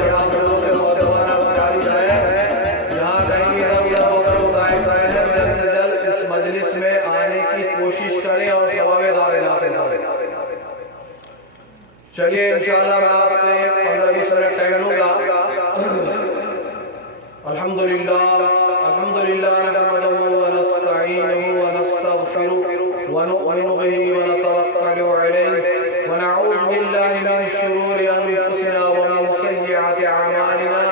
यहाँ लोगों से मौजूदा जारी है, यहाँ कहीं जल्द से जल्द इस मजलिस में आने की कोशिश करें और सवावेदार हासिल करें। चलिए इंशाअल्लाह मैं आपसे 15-20 मिनट टाइम लूँगा। अल्हम्दुलिल्लाह नहमदुहु व नस्तईनुहु व नस्तगफिरुहु व नु'मिनु बिही व नतवक्कलु अलैहि व नऊज़ु बिल्लाहि मिन शुरूरि अनफुसिना व मिन सय्यिआति अमालिना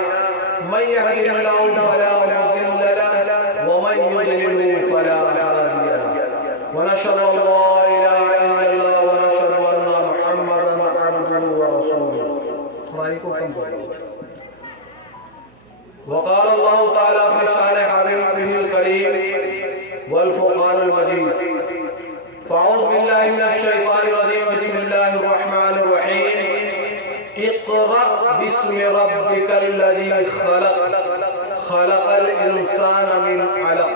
मन यहदिहिल्लाहु फला मुज़िल्ल लहु व मन युज़लिलहु फला हादिय लहु व नशहदु अन ला इलाहा इल्लल्लाह व नशहदु अन्ना मुहम्मदन अब्दुहु व रसूलुहु। थोड़ा को कम करो। वक़ाल अल्लाहु तआला फी शान हबीबिहिल करीम वल फुरक़ानिल मजीद। फ़अऊज़ु बिल्लाहि मिनश शैतानिर रजीम। बिस्मिल्लाहिर रहमानिर रहीम। इक़रा बिस्मि रब्बिकल लज़ी खलक़ खलक़ल इंसाना मिन अलक़।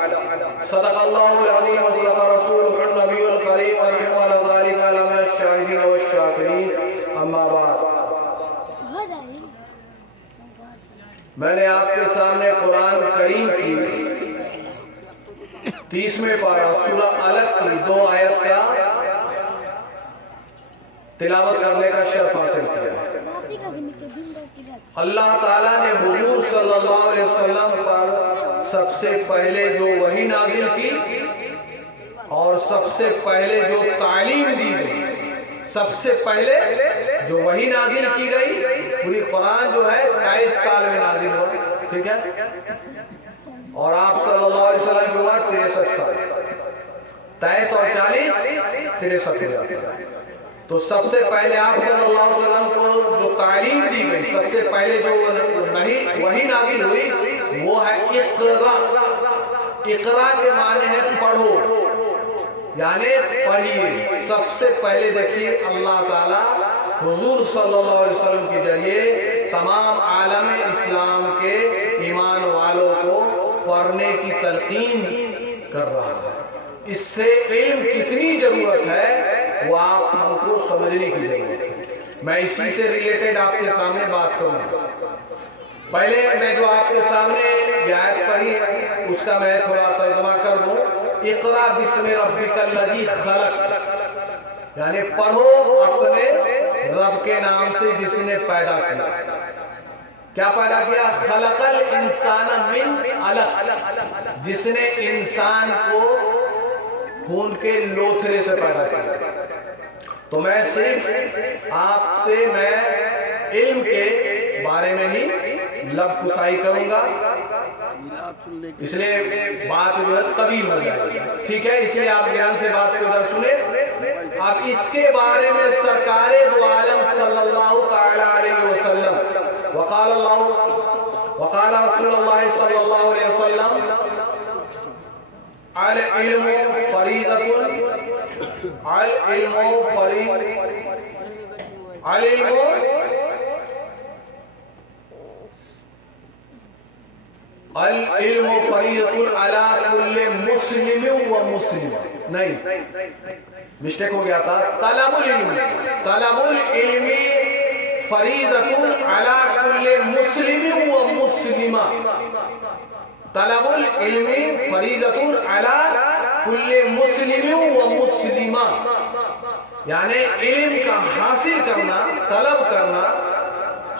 सदक़ल्लाहुल अज़ीम व सदक़ रसूलुहुन नबियुल करीम व नहनु अला ज़ालिका लमिनश शाहिदीन वश शाकिरीन। अम्मा बाद। मैंने आपके सामने कुरान करीम की 30वें पारा सूरह अलग की 2 आयत का तिलावत करने का शर्फ हासिल किया। अल्लाह ताला ने हुजूर सल्लल्लाहु अलैहि वसल्लम पर सबसे पहले जो वही नाजिल की और सबसे पहले जो तालीम दी गई, सबसे पहले जो वही नाजिल की गई, पूरी कुरान जो है 23 साल में नाजिल हुआ, ठीक है, और आप सल्लल्लाहु अलैहि वसल्लम की उम्र 63 साल, 23 और 40 63 हो जाता है। तो सबसे पहले आप सल्लल्लाहु अलैहि वसल्लम को जो तालीम दी गई, सबसे पहले जो वही नाजिल हुई वो है इक़रा। इक़रा के माने है पढ़ो, यानी पढ़िए। सबसे पहले देखिए अल्लाह ताला हुजूर सल्लल्लाहु अलैहि वसल्लम के जरिए तमाम आलम इस्लाम के ईमान वालों को पढ़ने की तलकीन कर रहा है। इससे इल्म कितनी जरूरत है वो आप हमको समझने की जरूरत है। मैं इसी से रिलेटेड आपके सामने बात करूंगा। पहले मैं जो आपके सामने आयत पढ़ी उसका मैं थोड़ा तर्जुमा कर दूं। इक़रा बिस्मि रब्बिकल लज़ी खलक़, यानी पढ़ो अपने रब के नाम से जिसने पैदा किया। क्या पैदा किया? खलक़ल इंसाना मिन अलक़, जिसने इंसान को खून के लोथरे से पैदा किया। तो मैं सिर्फ आपसे मैं इल्म के बारे में ही लब कुसाई करूंगा, इसलिए बात जो है तवील हो जाएगी, ठीक है। इसलिए आप ध्यान से बात को उधर सुने। अब इसके बारे में सरकारे दो आलम सल्लल्लाहु तआला अलैहि वसल्लम वक़ाल रसूलुल्लाह सल्लल्लाहु अलैहि वसल्लम अल इल्मु फरीज़तुन अला कुल्li मुस्लिमिन व मुस्लिमा। नहीं, मिस्टेक हो गया था। तलबुल इल्मी फरीज़तुन अला कुल्li मुस्लिमिन व मुस्लिमा। तलबुल इल्मी फरीज़तुन अला कुल्li मुस्लिमिन व मुस्लिमा, यानी इल्म का हासिल करना, तलब करना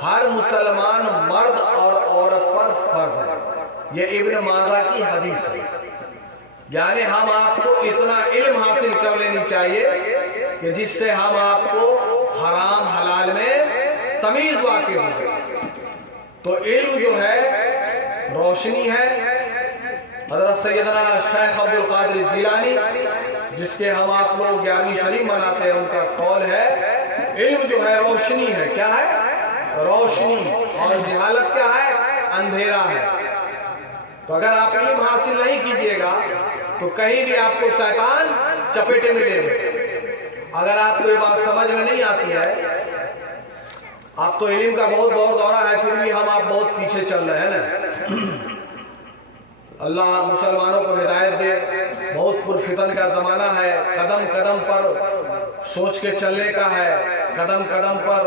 हर मुसलमान मर्द और औरत पर फर्ज है। ये इब्न माजा की हदीस है। यानी हम आपको इतना इल्म हासिल कर लेनी चाहिए कि जिससे हम आपको हराम हलाल में तमीज वाक़िफ़ हो जाए। तो इल्म जो है रोशनी है। हज़रत सैयदना शेख अब्दुल कादिर जिलानी, जिसके हम आप लोग 11वीं शरीफ मनाते हैं, उनका कौल है इल्म जो है रोशनी है। क्या है? रोशनी। और जहालत क्या है? अंधेरा है। तो अगर आप इल्म हासिल नहीं कीजिएगा तो कहीं भी आपको शैतान चपेटे में ले ले। अगर आपको ये बात समझ में नहीं आती है, आप तो इल्म का बहुत दौर दौरा है, फिर भी आप बहुत पीछे चल रहे हैं ना। अल्लाह मुसलमानों को हिदायत दे। बहुत पुरफितन का ज़माना है, कदम कदम पर सोच के चलने का है, कदम कदम पर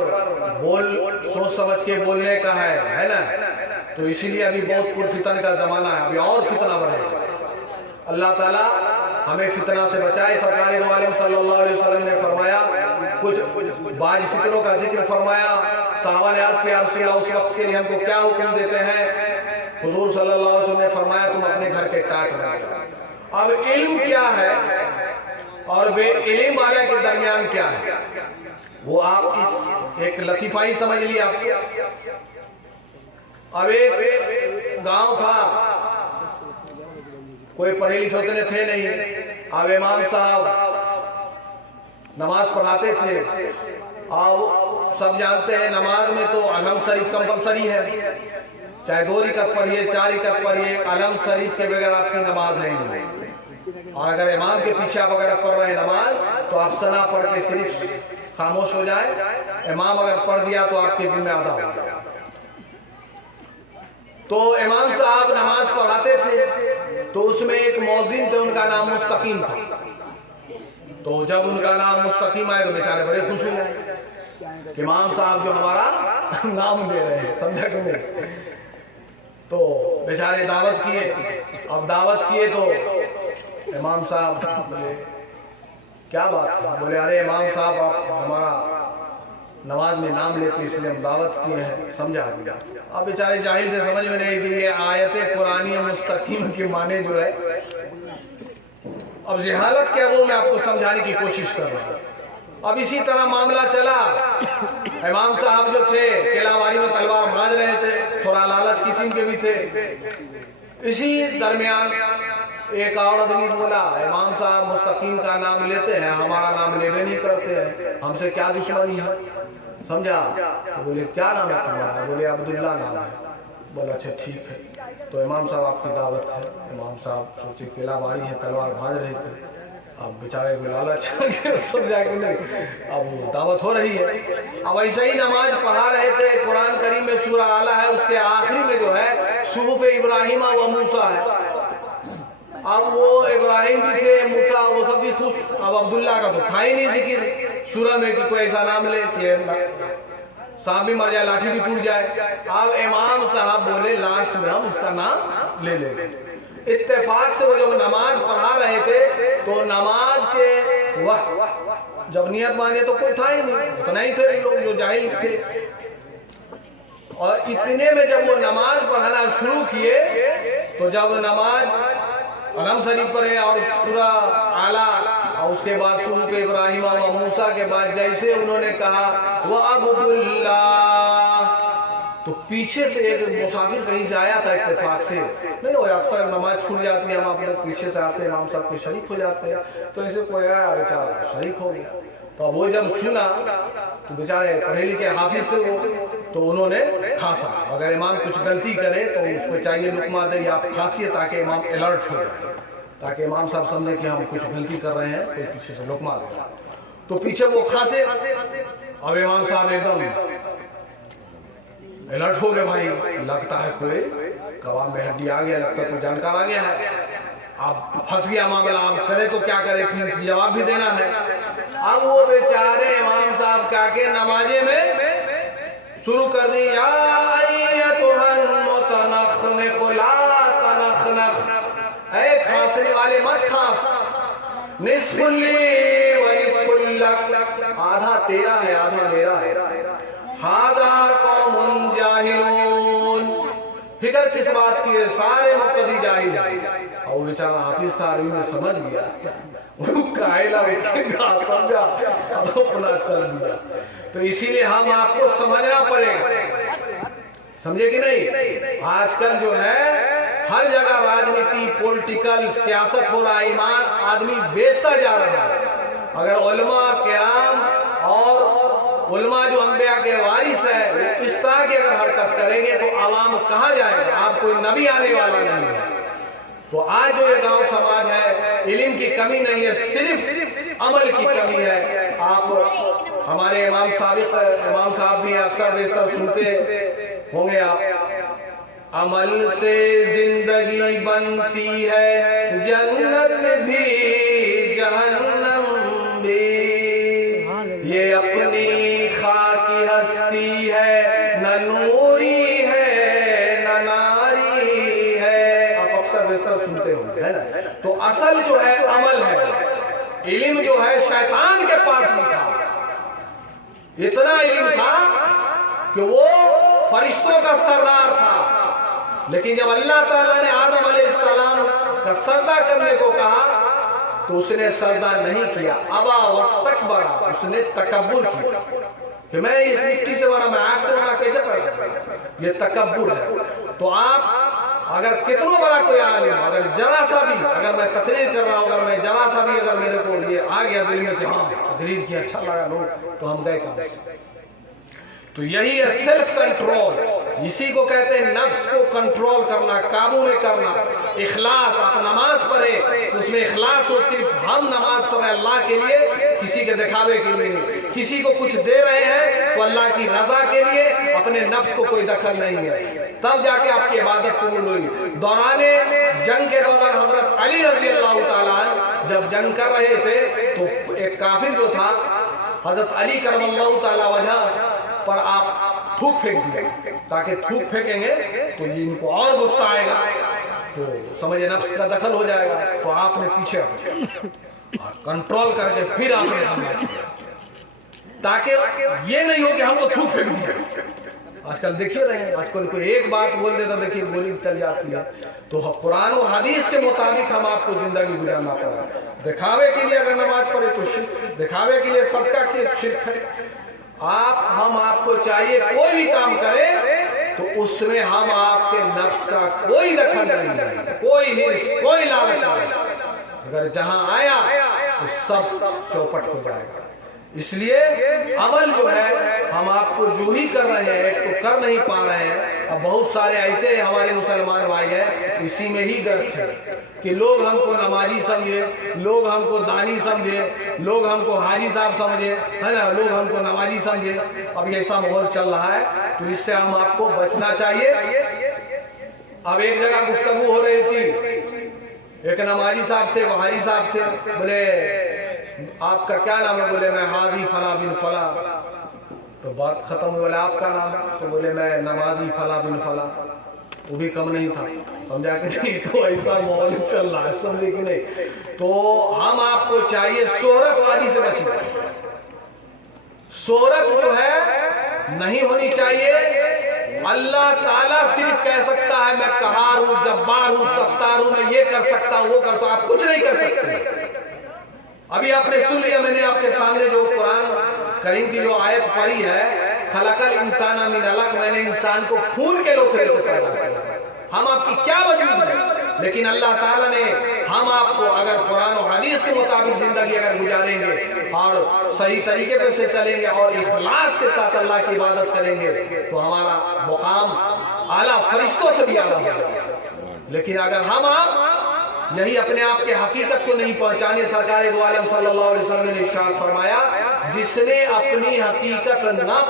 सोच समझ के बोलने का है ना। तो इसीलिए अभी बहुत फितन का जमाना है, अभी और फितना बढ़ेगा। अल्लाह ताला हमें फितना से बचाए। सरकार दो आलम सल्लल्लाहु अलैहि वसल्लम ने फरमाया, कुछ बाज फितनों का जिक्र फरमाया। सहाबा ने अर्ज़ किया, या रसूल अल्लाह, उस वक्त के लिए हमको क्या हुक्म देते हैं? हुजूर सल्लल्लाहु अलैहि वसल्लम ने फरमाया, तुम अपने घर के टाट बन जाओ। अब इल्म क्या है और बे इल्म वाले के दरमियान क्या है, वो आप इस एक लतीफा ही समझ लिया। अब एक गांव था, कोई पढ़े लिखे उतने थे नहीं। अब इमाम साहब नमाज पढ़ाते थे, और सब जानते हैं नमाज में तो अलम शरीफ कंपलसरी है, चाहे 2 रकात पढ़िए 4 रकात पढ़िए, अलम शरीफ के बगैर आपकी नमाज नहीं है। और अगर इमाम के पीछे आप अगर पढ़ रहे हैं नमाज, तो आप सना पढ़ के सिर्फ खामोश हो जाए। इमाम अगर पढ़ दिया तो आपके जिम्मे अदा हो जाए। तो इमाम साहब नमाज पढ़ाते थे, तो उसमें एक मौज़िन थे, उनका नाम मुस्तकीम था। तो जब उनका नाम मुस्तकीम आए तो बेचारे बड़े खुश हो गए कि इमाम साहब जो हमारा नाम ले रहे हैं, समझा कि नहीं। तो बेचारे दावत किए। अब दावत किए तो इमाम साहब बोले, क्या बात है? बोले, अरे इमाम साहब आप हमारा नमाज में नाम लेते इसलिए हम दावत किए हैं, समझा दिया। अब बेचारे जाहिल से समझ में नहीं कि ये आयत कुरानी मुस्तकीम की माने जो है। अब जहालत क्या, वो मैं आपको समझाने की कोशिश कर रहा हूँ। अब इसी तरह मामला चला। इमाम साहब जो थे केलावारी में तलवार बांध रहे थे, थोड़ा लालच किस्म के भी थे। इसी दरमियान एक और आदमी बोला, इमाम साहब मुस्तकीम का नाम लेते हैं, हमारा नाम लेवे नहीं करते हैं, हमसे क्या दुश्मनी है, समझा। तो बोले, क्या नाम है तुम्हारा? बोले, अब्दुल्ला नाम है। बोला, अच्छा ठीक है, तो इमाम साहब आपकी दावत है। इमाम साहब सोचे केलावारी है, तलवार बांध रहे थे, अब बेचारे को लालच समझा कि नहीं, अब दावत हो रही है। अब ऐसे ही नमाज पढ़ा रहे थे, कुरान करीम में सूरा आला है, उसके आखिरी में जो है सुहूफ इब्राहिम व मूसा है। अब वो इब्राहिम भी थे, मूसा, वो सब भी खुश। अब अब्दुल्ला का तो था ही नहीं जिक्र सूरा में कि कोई ऐसा नाम ले कि सांप भी मर जाए, लाठी भी टूट जाए। अब इमाम साहब बोले, लास्ट में हम इसका नाम ले लेंगे। इत्तेफाक से वो जब नमाज पढ़ा रहे थे, तो नमाज के वक्त जब नियत माने तो कोई था ही नहीं, उतना ही थे लोग जो जाहिल थे। और इतने में जब वो नमाज पढ़ाना शुरू किए, तो जब नमाज अलम शरीफ पढ़े और सूरा आला और उसके बाद सूरत इब्राहिम व मूसा के बाद जैसे उन्होंने कहा वह अब्दुल्ला, तो पीछे से एक मुसाफिर कहीं से आया था इत्तेफाक से। नहीं, वो अक्सर नमाज छूट जाती है, हम आप लोग पीछे से आते हैं, इमाम साहब के शरीक हो जाते हैं, तो ऐसे कोई आया बेचारा शरीक हो गया। तो वो जब सुना तो बेचारे पढ़े लिखे हाफिज थे वो, तो उन्होंने खांसा। अगर इमाम कुछ गलती करे तो उसको चाहिए लुकमा दे या खांसिए, ताकि इमाम अलर्ट हो जाए, ताकि इमाम साहब समझे कि हम कुछ गलती कर रहे हैं, कोई पीछे से लुकमा दे। तो पीछे वो खांसे। अब इमाम साहब एकदम अलर्ट हो गए, भाई लगता है कोई कबाब में हड्डी आ गया, लगता है कोई जानकार आ गया है, अब फंस गया मामला, अब करे तो क्या करे, फिर जवाब भी देना है। अब वो बेचारे इमाम साहब क्या के नमाजे में शुरू कर दी, खांसने वाले मत खांस, निस्फुल्ली व निस्फुल्लक, आधा तेरा है आधा मेरा है, हादा कौमुन जाहिलून, फिक्र किस बात की है, सारे मुक्तदी जाहिल है। और बेचारा हाफिज था, अरबी में समझ गया, समझा, अपना चल दिया। तो इसीलिए हम आपको समझना पड़ेगा, समझे कि नहीं। आजकल जो है हर जगह राजनीति, पॉलिटिकल सियासत हो रहा है, ईमान आदमी बेचता जा रहा है। अगर उलमा किराम और उलमा जो अंबिया के वारिस है इस तरह की अगर हरकत करेंगे तो आवाम कहाँ जाएगा, आप कोई नबी आने वाला नहीं है। तो आज जो ये गांव समाज है, इल्म की कमी नहीं है, सिर्फ अमल की कमी है। आप हमारे इमाम साहब भी अक्सर बेशतर सुनते होंगे आप, अमल से जिंदगी बनती है, जन्नत भी जहन्नम भी, अक्सर सुनते होंगे, है ना। तो असल जो है अमल है, इल्म जो है शैतान के पास भी था, इतना इल्म था कि वो फरिश्तों का सरदार था। लेकिन जब अल्लाह ताला ने आदम अलैहिस्सलाम का सजदा करने को कहा तो उसने सजदा नहीं किया, अबा वस्तकबरा, उसने तकब्बुर किया कि मैं इस मिट्टी से बना, मैं आग से बना, कैसे कर, ये तकब्बुर है। तो आप अगर कितना बड़ा कोई आलिम, अगर जरा सा भी, अगर मैं तकरीर कर रहा हूँ, अगर मैं जरा सा भी अगर मेरे को ये आ गया दिल में कि हाँ तकरीर की अच्छा लगा लोग, तो हम गए काम से। तो यही है सेल्फ कंट्रोल, इसी को कहते हैं नफ्स को कंट्रोल करना, काबू में करना। इखलास, आप नमाज पढ़े उसमें इखलास हो, सिर्फ हम नमाज पढ़े अल्लाह के लिए, किसी के दिखावे के लिए। किसी को कुछ दे रहे हैं तो अल्लाह की रजा के लिए, अपने नफ्स को कोई दखल नहीं है, तब जाके आपकी इबादत कबूल हुई। दौराने जंग के दौरान हजरत अली रजी अल्लाह ताला जब जंग कर रहे थे तो एक काफिर जो था, हजरत अली करमल्लाहु ताला वजह पर आप थूक फेंक दिया, ताकि थूक फेंकेंगे तो ये इनको और गुस्सा आएगा, तो समझे नफ्स का दखल हो जाएगा। तो आपने पीछे कंट्रोल करके फिर आपने हमला किया, ताकि ये नहीं हो कि हमको थूक फेंक दिया। आजकल देखिए रहे हैं, आजकल कोई एक बात बोल देता देखिए गोली चल जाती है। तो कुरान और हदीस के मुताबिक हम आपको जिंदगी गुजारना पड़ा। दिखावे के लिए अगर नमाज पढ़े तो शिर्क, दिखावे के लिए सदका के शिर्क है। हम आपको चाहिए कोई भी काम करें तो उसमें हम आपके नफ्स का कोई दखल नहीं है, कोई हिर्स, कोई लालच नहीं। अगर जहां आया तो सब चौपट हो जाएगा। इसलिए अमल जो है हम आपको जो ही कर रहे हैं, एक तो कर नहीं पा रहे हैं। अब बहुत सारे ऐसे हमारे मुसलमान भाई हैं, इसी में ही गर्क है कि लोग हमको नमाजी समझे, लोग हमको दानी समझे, लोग हमको हाजी साहब समझे, है ना, लोग हमको नमाजी समझे। अब ऐसा माहौल चल रहा है, तो इससे हम आपको बचना चाहिए। अब एक जगह गुफ्तगू हो रही थी, एक नमाजी साहब थे, हाजी साहब थे, बोले आपका क्या नाम है? बोले मैं हाजी फला बिन फला। तो बात खत्म हुई, बोले आपका नाम? तो बोले मैं नमाजी फला बिन फला। वो भी कम नहीं था, समझा कि नहीं। तो ऐसा माहौल चल रहा है, समझे कि नहीं। तो हम आपको चाहिए शोहरतबाजी से बचना। शोहरत जो है नहीं होनी चाहिए। अल्लाह ताला सिर्फ कह सकता है मैं कहार हूँ, जब्बार हूँ, सत्तार हूँ, मैं ये कर सकता, वो कर सकता। आप कुछ नहीं कर सकते। अभी आपने सुन लिया, मैंने आपके सामने जो कुरान करीम की जो आयत पढ़ी है, खलकल इंसान मिन अलक, मैंने इंसान को खून के लोथड़े से पैदा किया। हम आपकी क्या वजूद है, लेकिन अल्लाह ताला ने हम आपको अगर कुरान और हदीस के मुताबिक जिंदगी अगर गुजारेंगे और सही तरीके पे से चलेंगे और इखलास के साथ अल्लाह की इबादत करेंगे तो हमारा मुकाम आला फरिश्तों से भी आला होगा। लेकिन अगर हम आप यही अपने आप के हकीकत को नहीं पहचाने, सरकार दो आलम सल्लल्लाहु अलैहि वसल्लम ने इरशाद फरमाया, जिसने अपनी हकीकत ना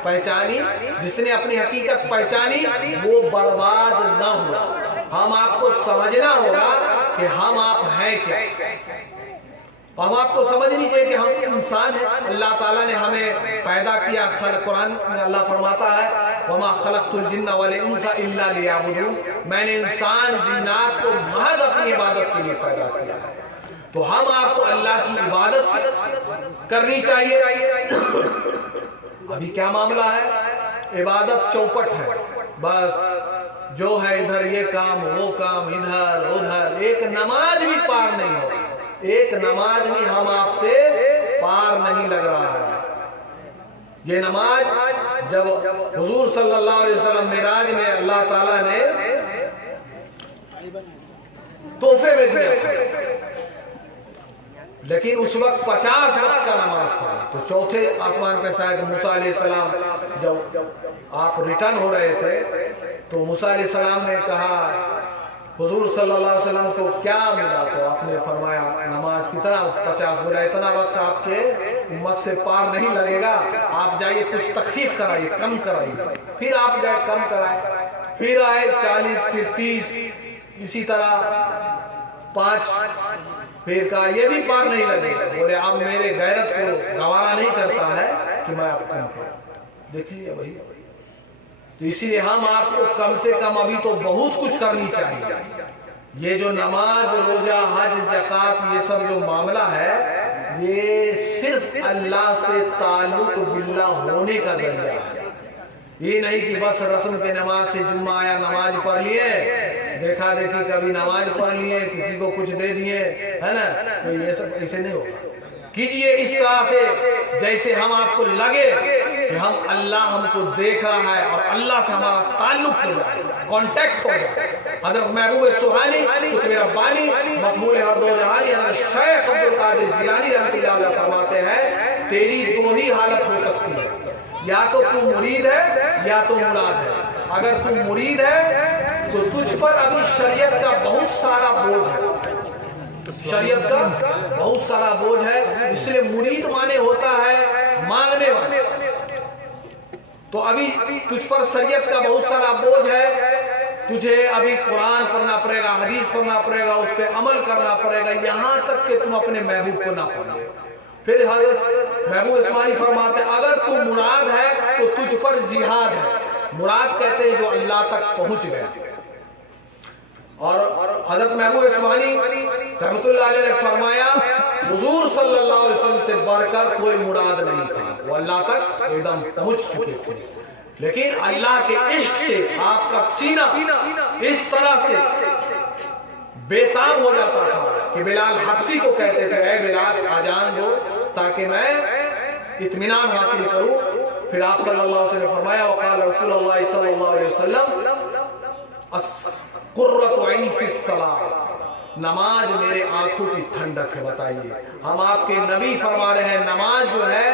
पहचानी, जिसने अपनी हकीकत पहचानी वो बर्बाद ना हुआ। हम आपको समझना होगा कि हम आप हैं क्या। हम आपको समझनी चाहिए कि हम इंसान हैं। अल्लाह ताला ने हमें पैदा किया। कुरान में अल्लाह फरमाता है वमा खलक़तुल जिन्ना वल इंसा इल्ला लियअबुदून, मैंने इंसान जिन्नात को महज अपनी इबादत के लिए पैदा किया है। तो हम आपको अल्लाह की इबादत करनी चाहिए। अभी क्या मामला है, इबादत चौपट है, बस जो है इधर ये काम वो काम, इधर उधर, एक नमाज भी पार नहीं हो, एक नमाज भी हम आपसे पार नहीं लग रहा है। ये नमाज जब हुजूर सल्लल्लाहु अलैहि वसल्लम मिराज में अल्लाह ताला ने तोहफे में दिया था, लेकिन उस वक्त 50 वक्त का नमाज था। तो चौथे आसमान पे शायद मूसा अलैहिस्सलाम जब आप रिटर्न हो रहे थे तो मूसा अलैहिस्सलाम ने कहा हुजूर सल्लल्लाहु अलैहि वसल्लम को क्या मिला? तो आपने फरमाया नमाज कितना? 50। बोला इतना वक्त आपके उम्मत से पार नहीं लगेगा, आप जाइए कुछ तखफीफ कराइए, कम कराइए। फिर आप गए, कम कराए, फिर आए 40, फिर 30, इसी तरह 5, फिर कहा ये भी पार नहीं लगेगा। बोले अब मेरे गैरत को गवारा नहीं करता है कि मैं आपको कम करूं। देखिए वही, तो इसीलिए हम आपको कम से कम अभी तो बहुत कुछ करनी चाहिए। یہ جو نماز روزہ حج زکات یہ سب جو معاملہ ہے یہ صرف اللہ سے تعلق باللہ ہونے کا ذریعہ ہے. یہ نہیں کہ بس رسم کے نماز سے جمعہ آیا نماز پڑھ لیے دیکھا دیکھی کبھی نماز پڑھ لیے کسی کو کچھ دے دیے ہے نا. تو یہ سب ایسے نہیں ہوگا. کیجئے اس طرح سے جیسے ہم آپ کو لگے کہ اللہ ہم کو دیکھ رہا ہے اور اللہ سے ہمارا تعلق ہو جائے کانٹیکٹ ہو جائے. حضرت محبوب سبحانی قطب ربانی مقبول ہر دو جہانی حضرت شیخ عبد القادر جیلانی رحمۃ اللہ علیہ فرماتے ہیں تیری دو ہی حالت ہو سکتی ہے, یا تو تو مرید ہے یا تو مراد ہے. اگر تو مرید ہے تو تجھ پر ابھی شریعت کا بہت سارا بوجھ ہے, شریعت کا بہت سارا بوجھ ہے. اس لیے مرید مانے ہوتا ہے مانگنے والا. تو ابھی تجھ پر شریعت کا بہت سارا بوجھ ہے, تجھے ابھی قرآن پڑھنا پڑے گا حدیث پڑھنا پڑے گا اس پہ عمل کرنا پڑے گا یہاں تک کہ تم اپنے محبوب کو نہ پڑھو. پھر حضرت محبوب عثمانی فرماتے ہیں اگر تو مراد ہے تو تجھ پر جہاد ہے. مراد کہتے ہیں جو اللہ تک پہنچ گیا. اور حضرت محبوب عثمانی رحمۃ اللہ علیہ نے فرمایا حضور صلی اللہ علیہ وسلم سے بڑھ کر کوئی مراد نہیں تھا, وہ اللہ تک ایک دم پہنچ چکے تھے. لیکن اللہ کے عشق سے آپ کا سینہ اس طرح سے بے تاب ہو جاتا تھا کہ بلال حبشی کو کہتے تھے اے بلال اذان دو تاکہ میں اطمینان حاصل کروں. پھر آپ صلی اللہ علیہ وسلم نے فرمایا وقال رسول اللہ صلی اللہ علیہ وسلم قرۃ عین فی الصلاۃ, نماز میرے آنکھوں کی ٹھنڈک ہے. بتائیے ہم آپ کے نبی فرما رہے ہیں نماز جو ہے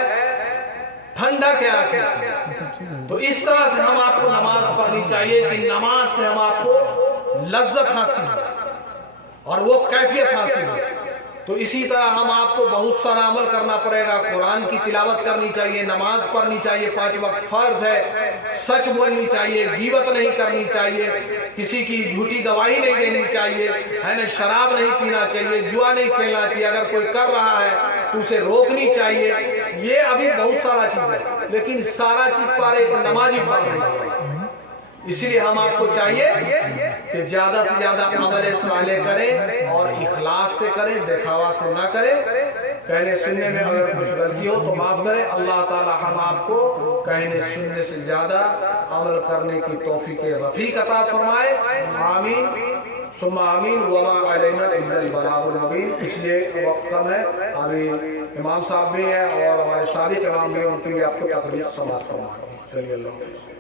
ٹھنڈک ہے آنکھوں کی. تو اس طرح سے ہم آپ کو نماز پڑھنی چاہیے کہ نماز سے ہم آپ کو لذت حاصل ہو اور وہ کیفیت حاصل ہو. تو اسی طرح ہم آپ کو بہت سارا عمل کرنا پڑے گا. قرآن کی تلاوت کرنی چاہیے, نماز پڑھنی چاہیے, 5 وقت فرض ہے, سچ بولنی چاہیے, غیبت نہیں کرنی چاہیے, کسی کی جھوٹی گواہی نہیں دینی چاہیے ہے نا, شراب نہیں پینا چاہیے, جوا نہیں کھیلنا چاہیے. اگر کوئی کر رہا ہے تو اسے روکنی چاہیے. یہ ابھی بہت سارا چیز ہے لیکن سارا چیز پر ایک نمازی پڑھ نہیں. اس لیے ہم آپ کو چاہیے کہ زیادہ سے زیادہ عمل صالح کریں اور اخلاص سے کریں, دکھاوا سے نہ کریں. کہنے سننے میں اگر کچھ غلطی ہو تو معاف کریں. اللہ تعالی ہم آپ کو کہنے سننے سے زیادہ عمل کرنے کی توفیق رفیق عطا فرمائے. آمین ثم آمین. وما علینا الا البلاغ المبین. اس لیے وقت کم ہے, ابھی امام صاحب بھی ہیں اور ہمارے سابق امام بھی, ان کی بھی آپ کو تقریر سماعت فرمائیں. چلیے اللہ